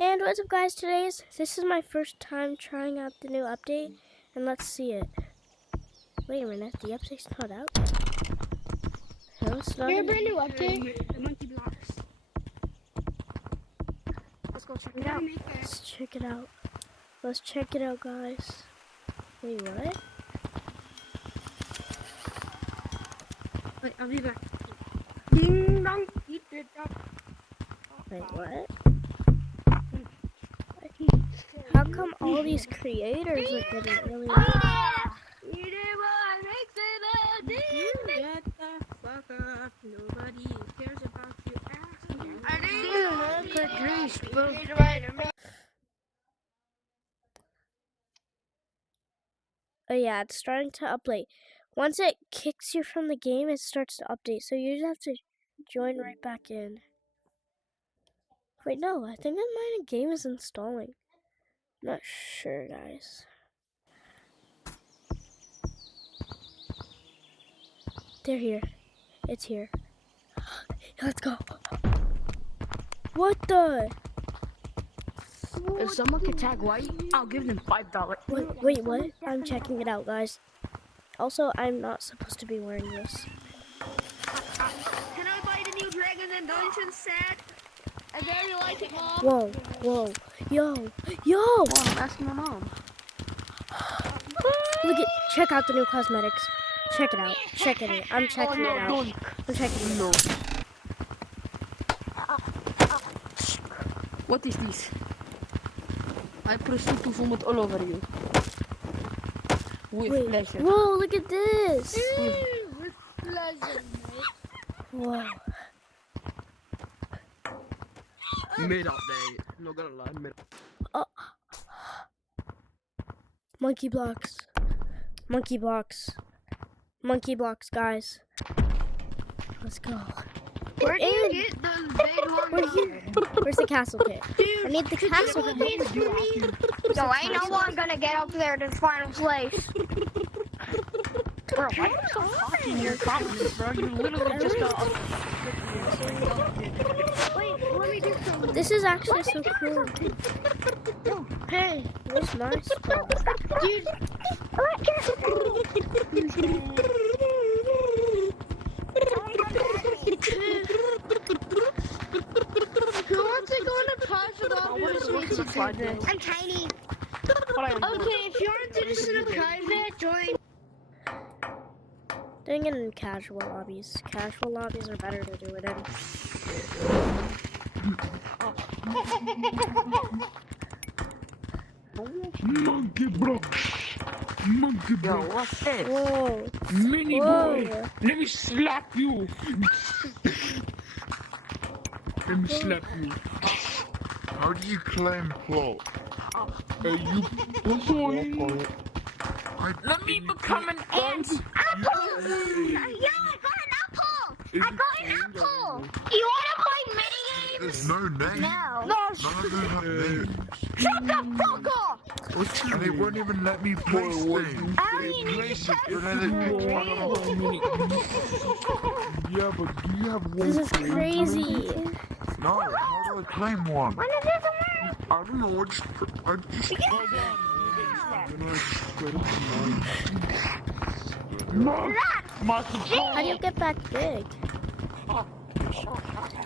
And what's up, guys? This is my first time trying out the new update, and let's see it. Wait a minute, the update's not out yet. No, it's not. Here's a brand new update. The monkey blocks. Let's go check it out. Let's check it out. Let's check it out, guys. Wait, what? Wait, I'll be back. Ding dong. Eat it up. Wait, what? How come all these creators are getting really... Eat it while it makes it a ding. Get the fuck up. Nobody cares about your ass. Oh yeah, it's starting to update. Once it kicks you from the game, it starts to update. So you just have to join right back in. Wait, no, I think that my game is installing. Not sure, guys. They're here. It's here. Let's go. What the? If someone can tag white, I'll give them $5. Wait, what? I'm checking it out, guys. Also, I'm not supposed to be wearing this. Can I buy the new Dragon and Dungeon set? I very like it, Mom. Whoa, yo. Oh, I'm asking my mom. Check out the new cosmetics. Check it out. I'm checking it out. I'm checking it out. What is this? I proceed to vomit all over you. With pleasure. Whoa, look at this. With pleasure, mate. Whoa. Mid-update. Not gonna lie, Oh. Monkey blocks. Monkey blocks, guys. Let's go. Where do you get those big ones? We're here. Where's the castle kit? I need the castle kit. So ain't no one gonna get up there to final place. Bro, why are you so cocky in your comments, bro? You literally just got... Wait, let me do something. This is actually so cool. Hey, Where's my spot? dude. Who wants to go on a private? I'm tiny. Okay, if you want to do this in a private, join. Doing it in casual lobbies. Casual lobbies are better to do it in. Monkey blocks. Monkey blocks. What's this? Whoa. Mini Whoa. boy. Let me slap you. Let me slap you. How do you claim plot? You boy. Let me become an ant! Apple! Yeah, I got an apple! I got an apple! You wanna play mini There's no name. No. None of them have names. Shut the fuck up! And they won't even let me place things. I only need to But then Yeah, but do you have one? This is crazy. no, how do I claim one? When it doesn't work! I don't know, I just How do you get back big?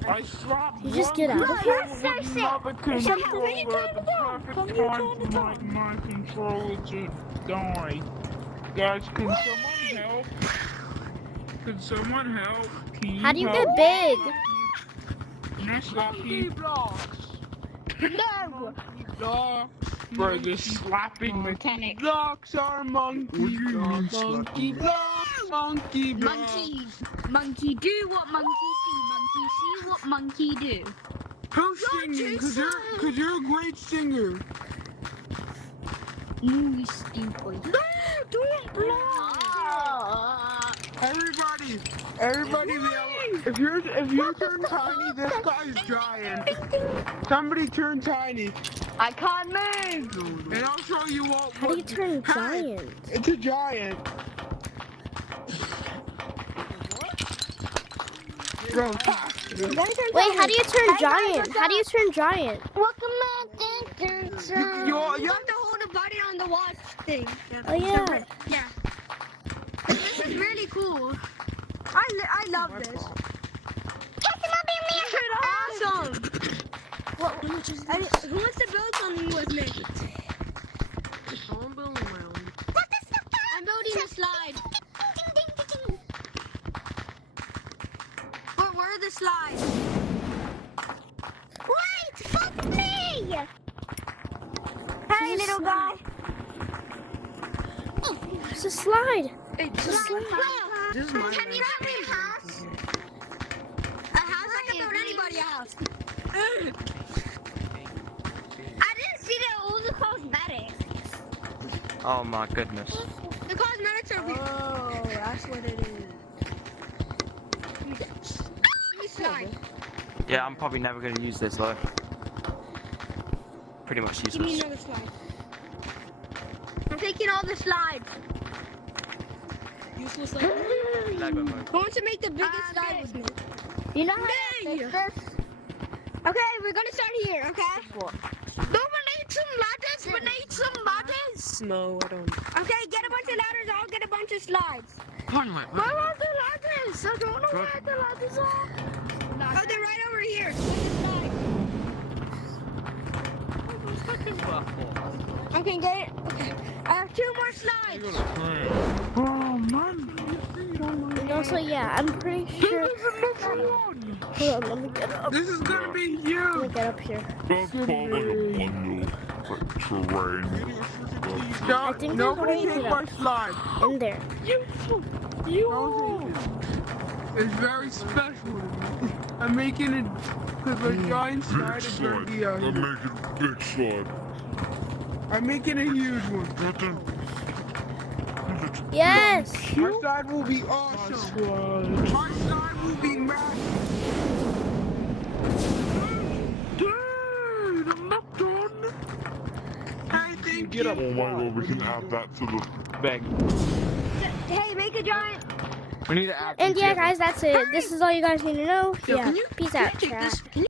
I slapped You just get out of here? That's so sick! another controller at the perfect time for my controller to die. Guys, can someone help? Can someone help? How do you get big? Can I slap you? No! Bro, the slapping mechanic. Blocks are monkey blocks. Monkey blocks. Monkey blocks. Monkey do what monkey see what monkey do. Who's singing? Cause you're a great singer. You stupid. No! Don't blow! Everybody yell. If you turn tiny, this guy's giant. Somebody turn tiny. I can't move! And I'll show you what. How do you turn Hey, giant? It's a giant. Bro, Wait, how do you turn giant? How do you turn giant? Welcome back You have to hold a button on the watch thing. Oh yeah. Yeah. This is really cool. I love this. Awesome. Who wants to build something with me? I'm building my own. I'm building a slide. Where are the slides? Wait for me! Hey, little guy. It's a slide. It's a slide. This is my Can you have me a house? A house? I can build anybody a house. I didn't see that all the cosmetics. Oh my goodness. The cosmetics are. Oh, that's what it is. Let me slide. Yeah, I'm probably never going to use this though. Pretty much Give me useless. another slide. I'm taking all the slides. Useless like Lego mode. Who wants to make the biggest slide with me? You know how Me! to fix this? Okay, we're gonna start here, okay? what? No, we need some ladders. We need some ladders. No, I don't. Okay, get a bunch of ladders. I'll get a bunch of slides. Wait. Where are the ladders? I don't know where the ladders are. Oh, they're right over here. Okay, get it. Okay, I have 2 more slides. Oh man. And also, yeah, I'm pretty sure. Hold on, let me get up. This is gonna be Let me huge. get up here. Don't fall in a bundle like terrain. I think there's a way to take get my up. slide. In there. Don't take it. It's very special. I'm making it because a giant slide Big is gonna slide. be I'm huge. making a big slide. I'm making a huge one. Nothing. Yes! Our slide will be awesome. My slide will be massive. Dude, I'm not done. I think Oh my god, we can add that to the Bang. Hey, make a giant. We need to add. And yeah, guys, that's it. This is all you guys need to know. Yo, Yeah, can you peace can out, you take chat. this? Can you